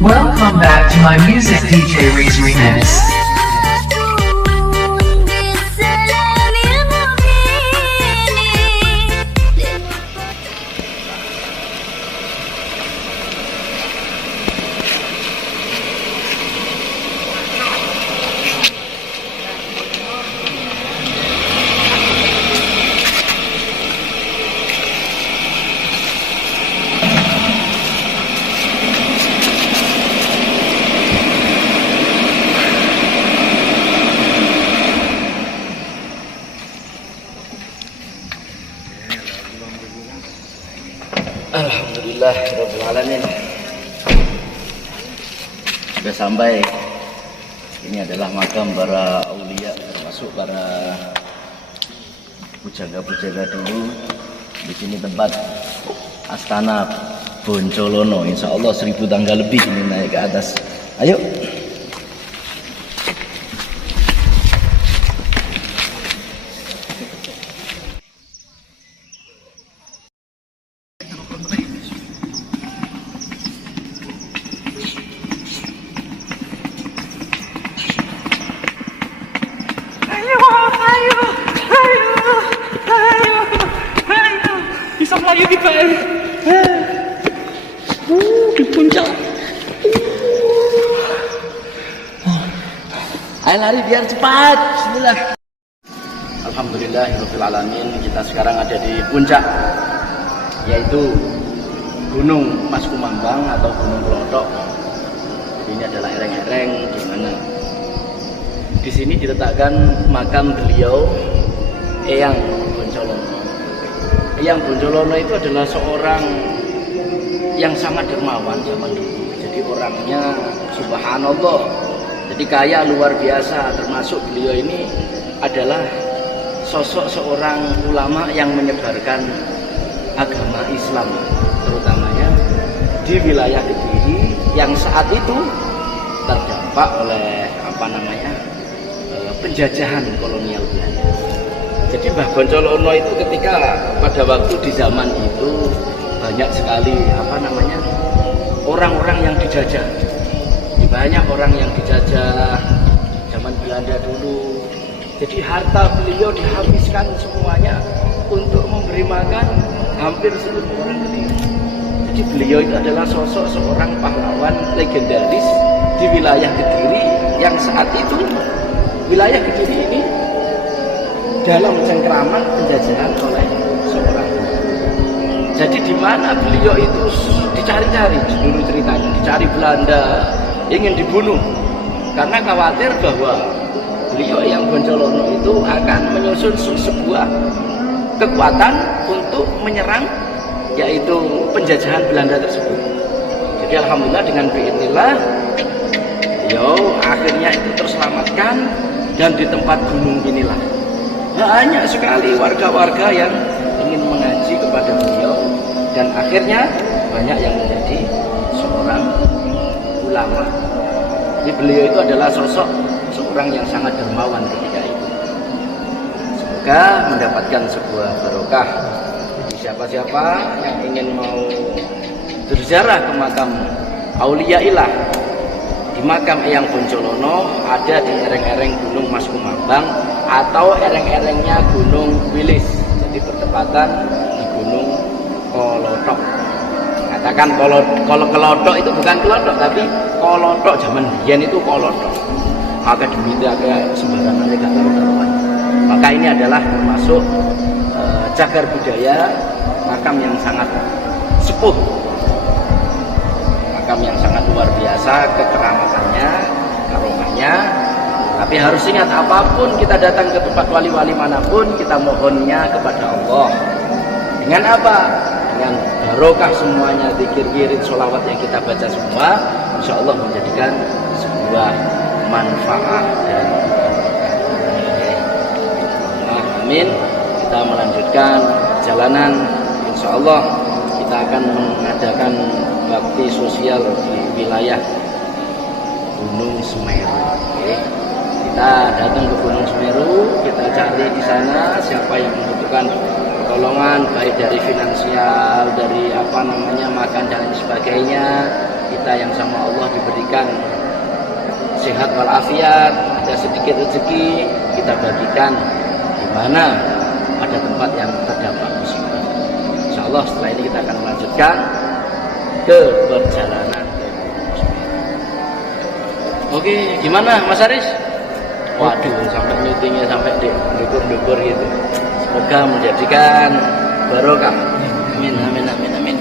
Welcome back to my music DJ Reese Remix. Alhamdulillahirrahmanirrahim. Sudah sampai. Ini adalah makam para aulia, termasuk para pujangga-pujangga dulu. Di sini tempat Astana Boncolono. Insya Allah 1000 tangga lebih ini naik ke atas. Ayo. Bisa melayu di KL di puncak. Ayo lari biar cepat. Bismillah. Alhamdulillahirrahmanirrahim. Kita sekarang ada di puncak, yaitu Gunung Mas Kumambang atau Gunung Klothok. Ini adalah ereng-ereng di mana di sini diletakkan makam beliau Eyang Boncolono. Eyang Boncolono itu adalah seorang yang sangat dermawan zaman dulu. Jadi orangnya subhanallah, jadi kaya luar biasa. Termasuk beliau ini adalah sosok seorang ulama yang menyebarkan agama Islam, terutamanya di wilayah Kediri yang saat itu terdampak oleh penjajahan kolonial Belanda. Jadi Mbah Boncolono itu ketika pada waktu di zaman itu banyak sekali orang-orang yang dijajah. Banyak orang yang dijajah zaman Belanda dulu. Jadi harta beliau dihabiskan semuanya untuk memberi makan hampir seluruh orang Kediri. Jadi beliau itu adalah sosok seorang pahlawan legendaris di wilayah Kediri yang saat itu wilayah Kediri ini dalam cengkraman penjajahan oleh seorang. Jadi di mana beliau itu dicari-cari dulu ceritanya, dicari Belanda, ingin dibunuh karena khawatir bahwa beliau yang Boncolono itu akan menyusun sebuah kekuatan untuk menyerang yaitu penjajahan Belanda tersebut. Jadi alhamdulillah dengan biidznillah akhirnya itu terselamatkan, dan di tempat gunung inilah banyak sekali warga-warga yang ingin mengaji kepada beliau, dan akhirnya banyak yang menjadi seorang ulama. Jadi beliau itu adalah sosok seorang yang sangat dermawan ketika itu. Semoga mendapatkan sebuah barokah. Jadi siapa-siapa yang ingin mau berziarah ke makam Auliyaillah, di makam Eyang Boncolono ada di ereng-ereng Gunung Mas Kumambang atau ereng-erengnya Gunung Wilis. Jadi bertepatan di Gunung Klothok. Katakan kalau Klothok itu bukan Klothok tapi Klothok zaman biyen itu Klothok. Akademi itu agak sembarangan gak tahu-tahuan. Maka ini adalah termasuk cagar budaya, makam yang sangat sepuh, makam yang sangat luar biasa kekeramatannya, karomahnya. Tapi harus ingat, apapun kita datang ke tempat wali-wali manapun, kita mohonnya kepada Allah. Dengan apa? Dengan barokah semuanya, zikir-zikir, sholawat yang kita baca semua, insya Allah menjadikan sebuah manfaat dan amin. Kita melanjutkan perjalanan, insya Allah kita akan mengadakan bakti sosial di wilayah Gunung Semeru. Kita datang ke Gunung Semeru, kita cari di sana siapa yang membutuhkan pertolongan baik dari finansial, dari makan dan sebagainya. kita yang sama Allah diberikan sehat walafiat, ada sedikit rezeki, kita bagikan di mana ada tempat yang terdampak musibah. Insya Allah setelah ini kita akan melanjutkan ke perjalanan ke Gunung Semeru. Oke, gimana Mas Aris? Waduh, sampai nyutingnya sampai di dukur-dukur gitu. Semoga menjadikan barokah. Amin, amin, amin, amin.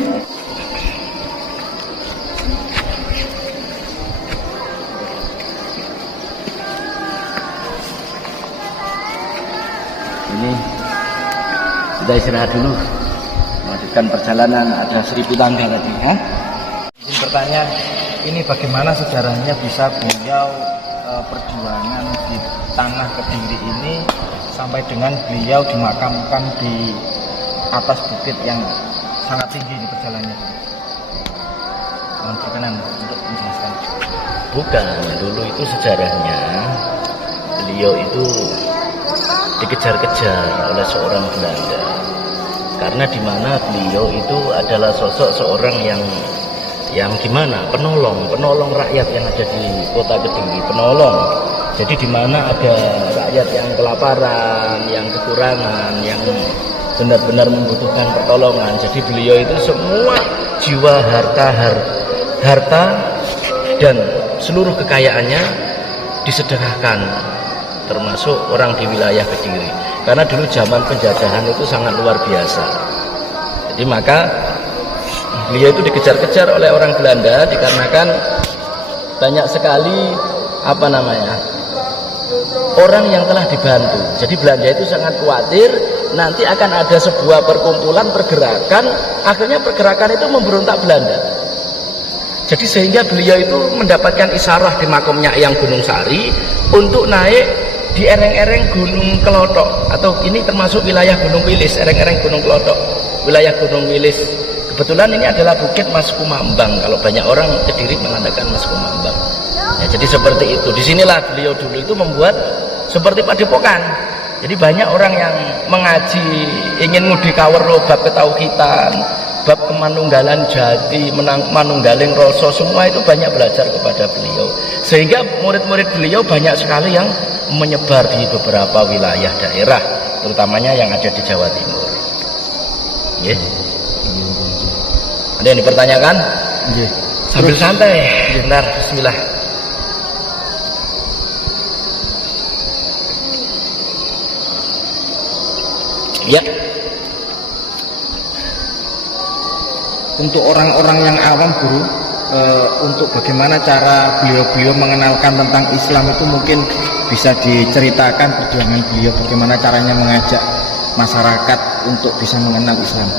Ini kita istirahat dulu, melanjutkan perjalanan. Ada 1000 tangga tadi, ha? Izin bertanya, ini bagaimana sejarahnya bisa beliau perjuangan di tanah Kediri ini sampai dengan beliau dimakamkan di atas bukit yang sangat tinggi di perjalanannya? Mohon berkenan untuk menjelaskan. Bukan, dulu itu sejarahnya beliau itu dikejar-kejar oleh seorang Belanda, karena di mana beliau itu adalah sosok seorang yang gimana, penolong rakyat yang ada di kota Kediri, penolong. Jadi di mana ada rakyat yang kelaparan, yang kekurangan, yang benar-benar membutuhkan pertolongan, jadi beliau itu semua jiwa, harta dan seluruh kekayaannya disedekahkan, termasuk orang di wilayah Kediri, karena dulu zaman penjajahan itu sangat luar biasa. Jadi maka beliau itu dikejar-kejar oleh orang Belanda dikarenakan banyak sekali orang yang telah dibantu. Jadi Belanda itu sangat khawatir nanti akan ada sebuah perkumpulan pergerakan, akhirnya pergerakan itu memberontak Belanda. Jadi sehingga beliau itu mendapatkan isyarah di makamnya yang Gunung Sari untuk naik di ereng-ereng Gunung Kelotok, atau ini termasuk wilayah Gunung Wilis, ereng-ereng Gunung Kelotok, wilayah Gunung Wilis. Kebetulan ini adalah Bukit Mas Kumambang, kalau banyak orang Kediri mengatakan Mas Kumambang. Ya, jadi seperti itu. Disinilah beliau dulu itu membuat seperti padepokan. Jadi banyak orang yang mengaji, ingin ngudi kawero bab ketauhidan, bab kemanunggalan jati, manunggaling rasa, semua itu banyak belajar kepada beliau. Sehingga murid-murid beliau banyak sekali yang menyebar di beberapa wilayah daerah, terutamanya yang ada di Jawa Timur. Yeah. Ada yang dipertanyakan? Yeah. Sambil santai, bentar, bismillah. Ya. Untuk orang-orang yang awam, Guru, untuk bagaimana cara beliau mengenalkan tentang Islam itu mungkin bisa diceritakan perjuangan beliau, bagaimana caranya mengajak masyarakat untuk bisa mengenal Islam.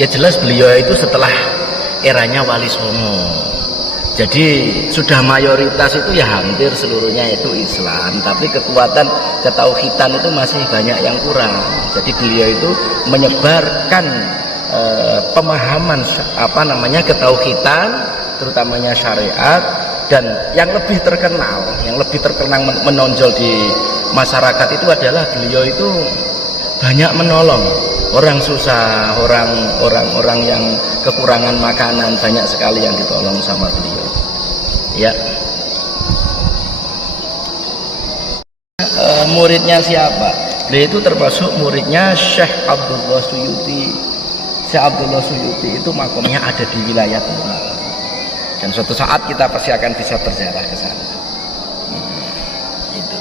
Ya jelas beliau itu setelah eranya Wali Songo, jadi sudah mayoritas itu ya hampir seluruhnya itu Islam, tapi kekuatan ketauhidan itu masih banyak yang kurang. Jadi beliau itu menyebarkan pemahaman ketauhidan, terutamanya syariat, dan yang lebih terkenal menonjol di masyarakat itu adalah beliau itu banyak menolong orang susah, orang yang kekurangan makanan, banyak sekali yang ditolong sama beliau. Ya. Muridnya siapa? Beliau itu termasuk muridnya Syekh Abdullah Suyuti. Syekh Abdullah Suyuti itu makamnya ada di wilayah Tumal. Dan suatu saat kita pasti akan bisa berziarah ke sana. Itu.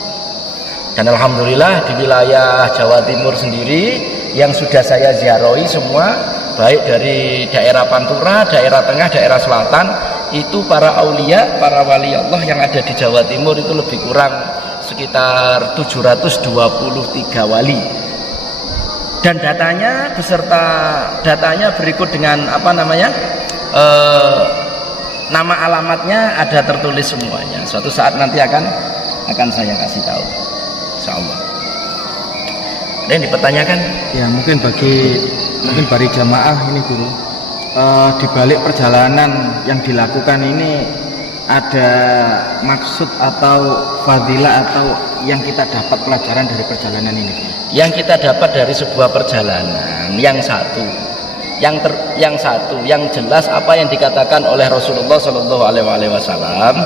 Dan alhamdulillah di wilayah Jawa Timur sendiri yang sudah saya ziarahi semua, baik dari daerah Pantura, daerah Tengah, daerah Selatan, itu para aulia, para wali Allah yang ada di Jawa Timur itu lebih kurang sekitar 723 wali. Dan datanya beserta datanya berikut dengan nama alamatnya ada tertulis semuanya. Suatu saat nanti akan saya kasih tahu, insyaallah. Ada yang dipertanyakan? Ya mungkin bagi jamaah ini, Guru, di balik perjalanan yang dilakukan ini ada maksud atau fadilah atau yang kita dapat pelajaran dari perjalanan ini? Yang kita dapat dari sebuah perjalanan, yang satu, yang satu, yang jelas apa yang dikatakan oleh Rasulullah Shallallahu Alaihi Wasallam.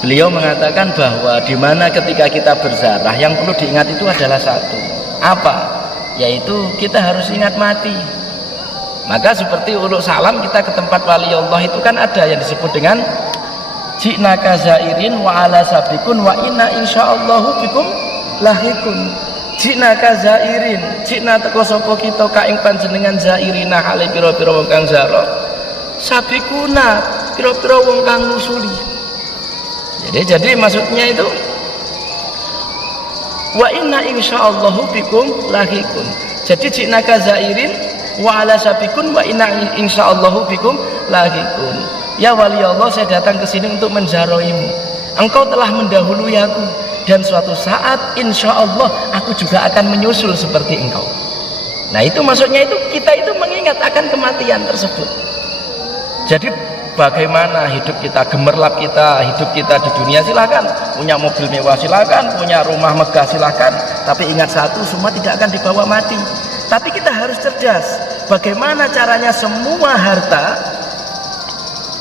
Beliau mengatakan bahwa di mana ketika kita berzarah, yang perlu diingat itu adalah satu, apa? Yaitu kita harus ingat mati. Maka seperti uluk salam kita ke tempat wali Allah itu kan ada yang disebut dengan Ji'na kazairin wa ala sabikun wa inna insyaallahu bikum lahikun. Ji'na kazairin, ji'na teko sapa kita ka ing panjenengan zairina hale pira-pira wong kang zaro. Sabikuna, pira-pira wong kang nusuli. Jadi maksudnya itu wa inna insyaallahu bikum lahikun. Jadi ji'na kazairin wa ala sabikun wa inna insyaallahu bikum lahikun. Ya wali Allah, saya datang ke sini untuk menzaroimu. Engkau telah mendahului aku dan suatu saat insya Allah aku juga akan menyusul seperti engkau. Nah itu maksudnya itu kita itu mengingat akan kematian tersebut. Jadi bagaimana hidup kita, gemerlap kita, hidup kita di dunia silakan, punya mobil mewah silakan, punya rumah megah silakan, tapi ingat satu, semua tidak akan dibawa mati. Tapi kita harus cerdas, bagaimana caranya semua harta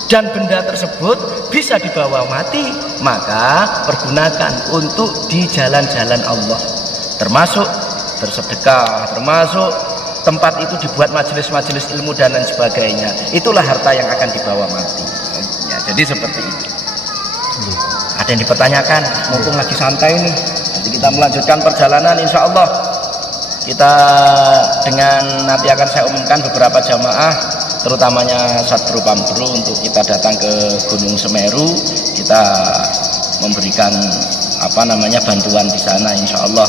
dan benda tersebut bisa dibawa mati, maka pergunakan untuk di jalan-jalan Allah, termasuk bersedekah, termasuk tempat itu dibuat majelis-majelis ilmu dan lain sebagainya. Itulah harta yang akan dibawa mati ya, jadi seperti itu. Ada yang dipertanyakan, mumpung lagi santai nih, jadi kita melanjutkan perjalanan insya Allah. Kita dengan nanti akan saya umumkan beberapa jamaah, terutamanya Satru Pamdru, untuk kita datang ke Gunung Semeru, kita memberikan bantuan di sana insya Allah.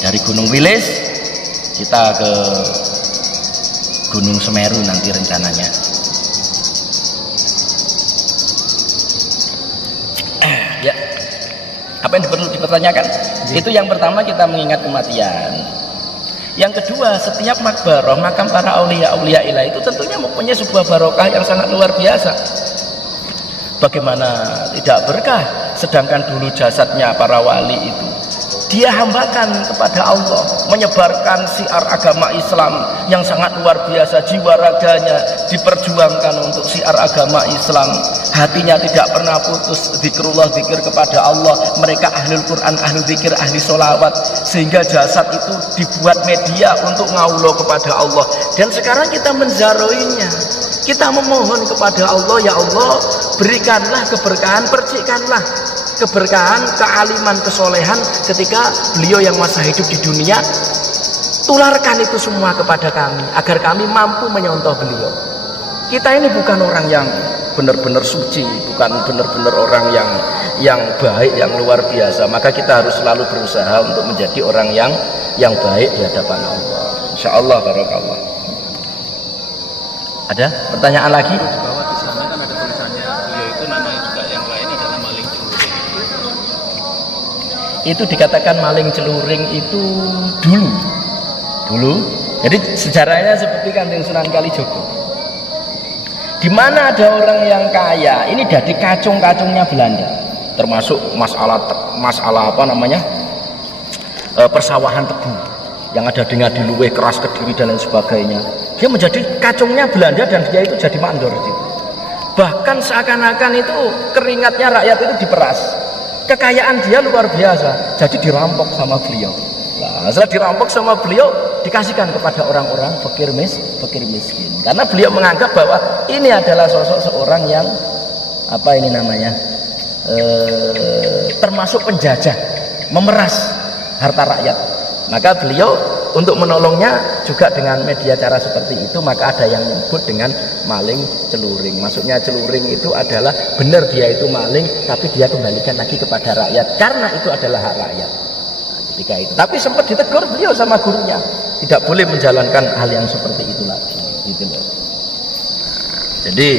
Dari Gunung Wilis kita ke Gunung Semeru nanti rencananya. Ya, apa yang perlu dipertanyakan? Itu yang pertama, kita mengingat kematian. Yang kedua, setiap makbarah, makam para aulia ilah itu tentunya mempunyai sebuah barokah yang sangat luar biasa. Bagaimana tidak berkah, sedangkan dulu jasadnya para wali itu dia hambakan kepada Allah, menyebarkan syiar agama Islam yang sangat luar biasa. Jiwa raganya diperjuangkan untuk syiar agama Islam, hatinya tidak pernah putus zikrullah, zikir kepada Allah. Mereka ahlul Quran, ahli zikir, ahli sholawat, sehingga jasad itu dibuat media untuk ngaulo kepada Allah. Dan sekarang kita menzaroinya, kita memohon kepada Allah, ya Allah berikanlah keberkahan, percikkanlah keberkahan, kealiman, kesolehan ketika beliau yang masa hidup di dunia. Tularkan itu semua kepada kami agar kami mampu menyontoh beliau. Kita ini bukan orang yang benar-benar suci, bukan benar-benar orang yang baik, yang luar biasa. Maka kita harus selalu berusaha untuk menjadi orang yang baik di hadapan Allah. Insya Allah, barakallah. Ada pertanyaan lagi? Di bawah di sana kan ada tulisannya, beliau itu namanya juga yang lain adalah maling celuring. Itu dikatakan maling celuring itu dulu. Jadi sejarahnya seperti Kanjeng Sunan Kalijogo. Di mana ada orang yang kaya, ini dari kacung-kacungnya Belanda, termasuk masalah persawahan tebu yang ada dengan di Luweh, Keras Kediri dan lain sebagainya. Dia menjadi kacungnya Belanda dan dia itu jadi mandor di situ. Bahkan seakan-akan itu keringatnya rakyat itu diperas. Kekayaan dia luar biasa, jadi dirampok sama beliau. Nah, setelah dirampok sama beliau, dikasihkan kepada orang-orang fakir miskin. Karena beliau menganggap bahwa ini adalah sosok seorang yang termasuk penjajah, memeras harta rakyat. Maka beliau untuk menolongnya juga dengan media cara seperti itu, maka ada yang menyebut dengan maling celuring. Maksudnya celuring itu adalah benar dia itu maling, tapi dia kembalikan lagi kepada rakyat karena itu adalah hak rakyat. Nah, ketika itu, tapi sempat ditegur beliau sama gurunya, tidak boleh menjalankan hal yang seperti itu lagi, gitu loh. Jadi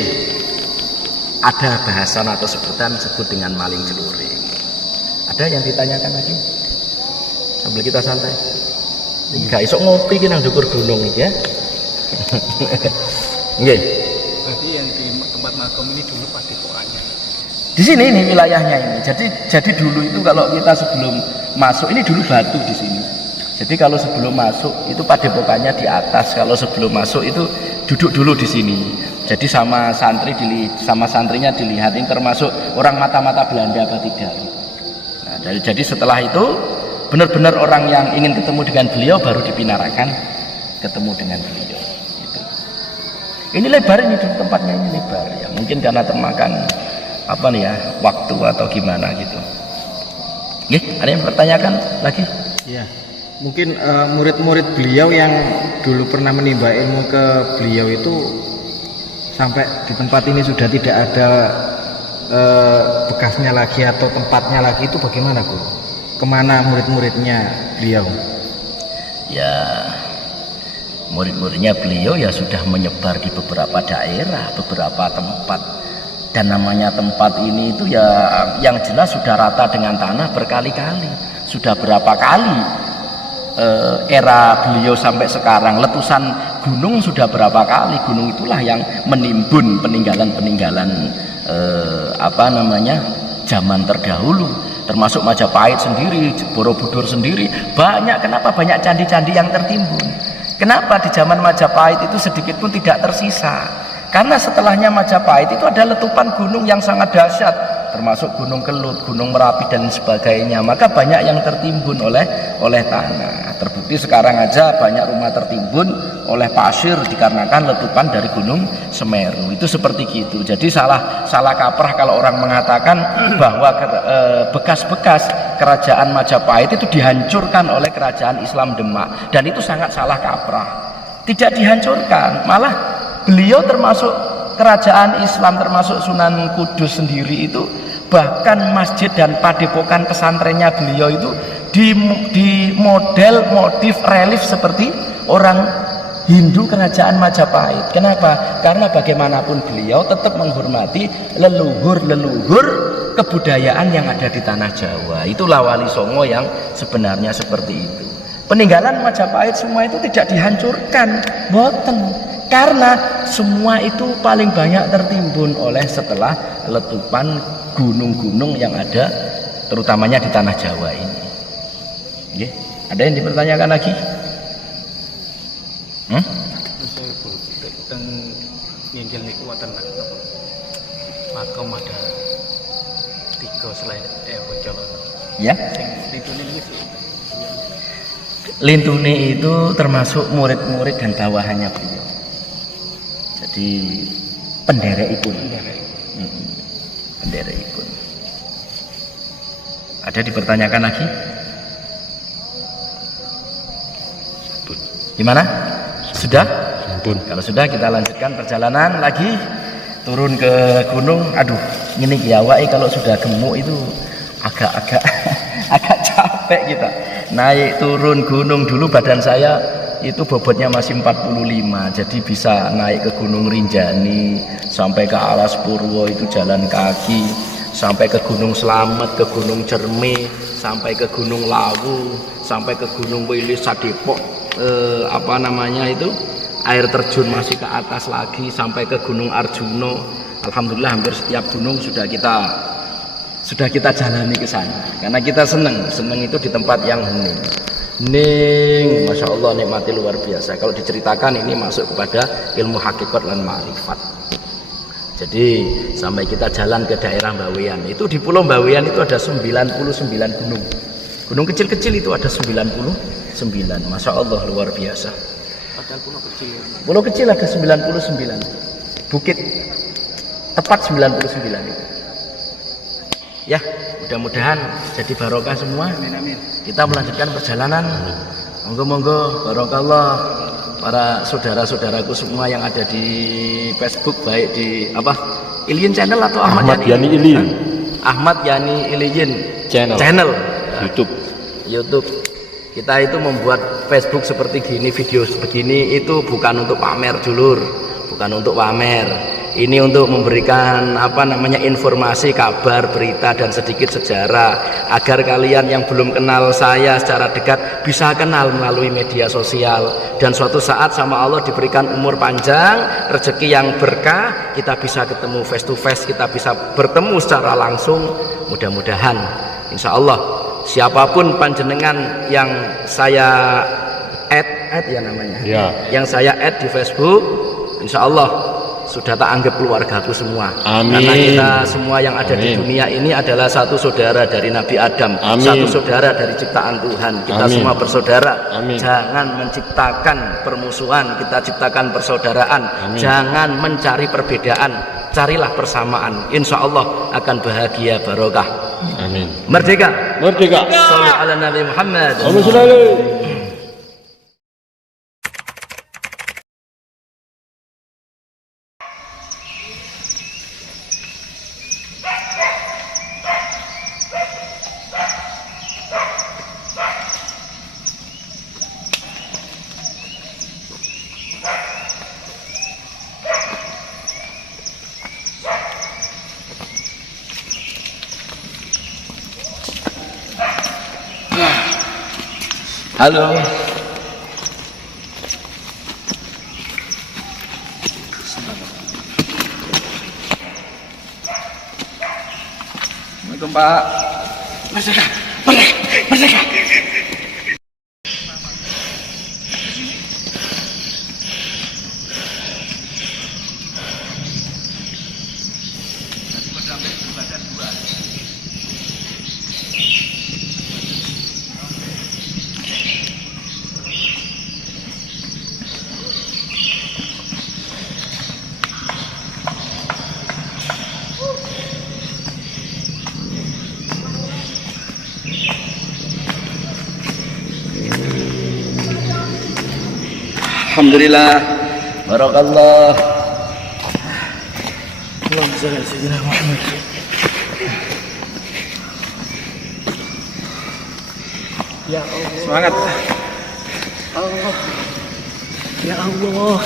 ada bahasan atau sebutan sebut dengan maling celuring. Ada yang ditanyakan lagi? Sambil kita santai. Gak isok ngopi ki nang dhuwur gunung iki ya. Nggih. Berarti yang di tempat makam ini dulu padepokannya. Di sini ini wilayahnya ini. Jadi dulu itu kalau kita sebelum masuk ini dulu batu di sini. Jadi kalau sebelum masuk itu padepokannya di atas, kalau sebelum masuk itu duduk dulu di sini. Jadi sama santrinya dilihat ini termasuk orang mata-mata Belanda apa tidak. Nah, jadi setelah itu benar-benar orang yang ingin ketemu dengan beliau baru dipinarakan ketemu dengan beliau. Gitu. Ini lebar ini tempatnya ini lebar ya. Mungkin karena termakan apa nih ya waktu atau gimana gitu. Ada yang pertanyakan lagi? Ya. Mungkin murid-murid beliau yang dulu pernah menimba ilmu ke beliau itu sampai di tempat ini sudah tidak ada bekasnya lagi atau tempatnya lagi, itu bagaimana Bu? Kemana murid-muridnya beliau? Ya, murid-muridnya beliau ya sudah menyebar di beberapa daerah, beberapa tempat. Dan namanya tempat ini itu ya yang jelas sudah rata dengan tanah berkali-kali. Sudah berapa kali era beliau sampai sekarang, letusan gunung sudah berapa kali. Gunung itulah yang menimbun peninggalan-peninggalan zaman terdahulu, termasuk Majapahit sendiri, Borobudur sendiri. Kenapa banyak candi-candi yang tertimbun? Kenapa di zaman Majapahit itu sedikit pun tidak tersisa? Karena setelahnya Majapahit itu ada letupan gunung yang sangat dahsyat, termasuk Gunung Kelut, Gunung Merapi dan sebagainya. Maka banyak yang tertimbun oleh tanah. Terbukti sekarang aja banyak rumah tertimbun oleh pasir dikarenakan letupan dari Gunung Semeru. Itu seperti gitu. Jadi salah kaprah kalau orang mengatakan bahwa bekas-bekas kerajaan Majapahit itu dihancurkan oleh kerajaan Islam Demak, dan itu sangat salah kaprah. Tidak dihancurkan, malah beliau termasuk kerajaan Islam, termasuk Sunan Kudus sendiri itu, bahkan masjid dan padepokan pesantrennya beliau itu di modif relief seperti orang Hindu kerajaan Majapahit. Kenapa? Karena bagaimanapun beliau tetap menghormati leluhur kebudayaan yang ada di tanah Jawa. Itulah Wali Songo yang sebenarnya seperti itu. Peninggalan Majapahit semua itu tidak dihancurkan, boten. Karena semua itu paling banyak tertimbun oleh setelah letupan gunung-gunung yang ada terutamanya di tanah Jawa ini. Oke, ada yang dipertanyakan lagi? Teng nginjil niku wonten makam ada 3 selain Boncolo. Ya. Lintuni itu termasuk murid-murid dan bawahannya beliau. Jadi penderekipun. Penderekipun. Ada dipertanyakan lagi? Gimana? Sudah? Kalau sudah kita lanjutkan perjalanan lagi, turun ke gunung. Aduh, ini kiawai kalau sudah gemuk itu agak capek kita. Naik turun gunung dulu badan saya itu bobotnya masih 45, jadi bisa naik ke Gunung Rinjani sampai ke Alas Purwo itu jalan kaki, sampai ke Gunung Slamet, ke Gunung Cerme, sampai ke Gunung Lawu, sampai ke Gunung Wilis Sadepok, air terjun masih ke atas lagi sampai ke Gunung Arjuno. Alhamdulillah hampir setiap gunung sudah kita jalani ke sana karena kita seneng itu di tempat yang hening, Masya Allah, nikmati luar biasa. Kalau diceritakan ini masuk kepada ilmu hakikat dan ma'rifat. Jadi sampai kita jalan ke daerah Bawean, itu di Pulau Bawean itu ada 99 gunung kecil-kecil itu ada 99, Masya Allah, luar biasa. Pulau kecil ada 99, bukit tepat 99 itu. Ya, mudah-mudahan jadi barokah semua. Kita melanjutkan perjalanan. Monggo barokallah para saudara-saudaraku semua yang ada di Facebook, baik di Iliyin Channel atau Ahmad Yani Iliyin. Ahmad Yani Iliyin Channel. YouTube. Kita itu membuat Facebook seperti gini, video begini itu bukan untuk pamer dulur, bukan untuk pamer. Ini untuk memberikan informasi, kabar, berita dan sedikit sejarah agar kalian yang belum kenal saya secara dekat bisa kenal melalui media sosial, dan suatu saat sama Allah diberikan umur panjang, rezeki yang berkah, kita bisa ketemu face to face, kita bisa bertemu secara langsung. Mudah-mudahan insya Allah siapapun panjenengan yang saya add ya namanya, yang saya add di Facebook, insya Allah sudah tak anggap keluargaku semua. Amin. Karena kita semua yang ada di dunia ini adalah satu saudara dari Nabi Adam, satu saudara dari ciptaan Tuhan. Kita semua bersaudara. Jangan menciptakan permusuhan, kita ciptakan persaudaraan. Jangan mencari perbedaan, carilah persamaan. Insya Allah akan bahagia barokah. Amin. Merdeka. Merdeka. Shallu ala Nabi Muhammad. Halo. Assalamualaikum Pak. Merdeka, merdeka, merdeka. Alhamdulillah, barakallah. Allahumma shalli ala sayyidina Muhammad. Ya Allah. Semangat. Allah. Ya Allah.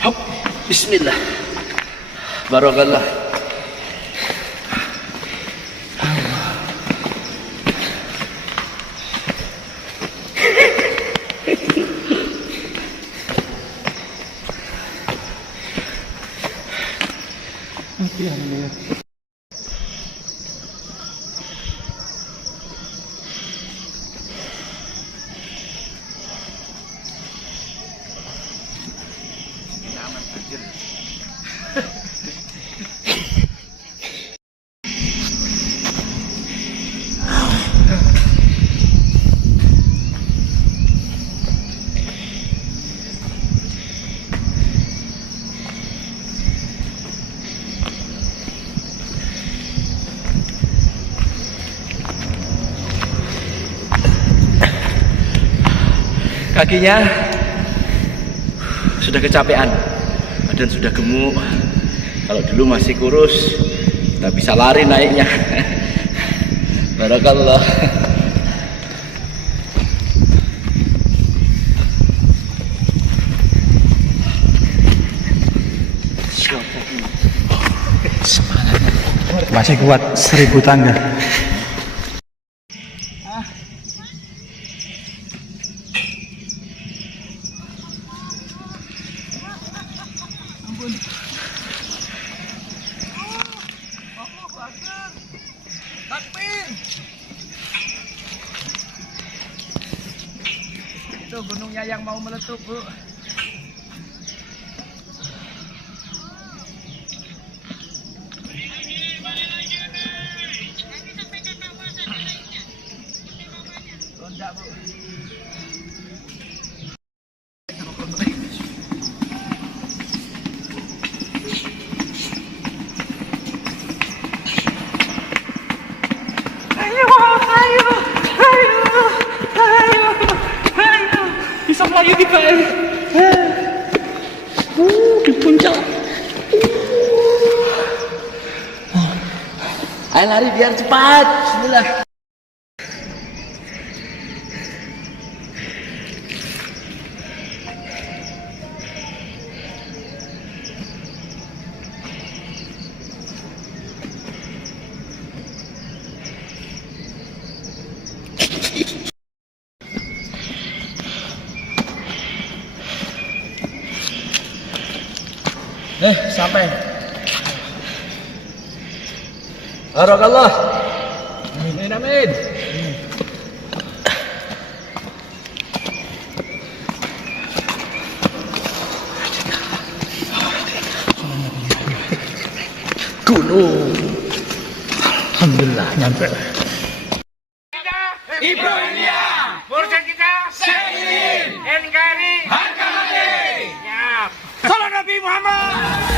Hop, bismillah. Barakallah. Kakinya sudah kecapean, badan sudah gemuk. Kalau dulu masih kurus, kita bisa lari naiknya. Barakallah. Masih kuat 1000 tangga. Itu gunungnya yang mau meletup, Bu. Enggak, Bu. Melayu di KL. Di puncak. Ayo lari biar cepat. Bismillah. Sampai. Barakallah. Amin, amin. Gunung. Alhamdulillah nyampe. Ibu India, Mursyid kita, Syekh NKRI, Harga Mati. Siap. Salam Nabi Muhammad.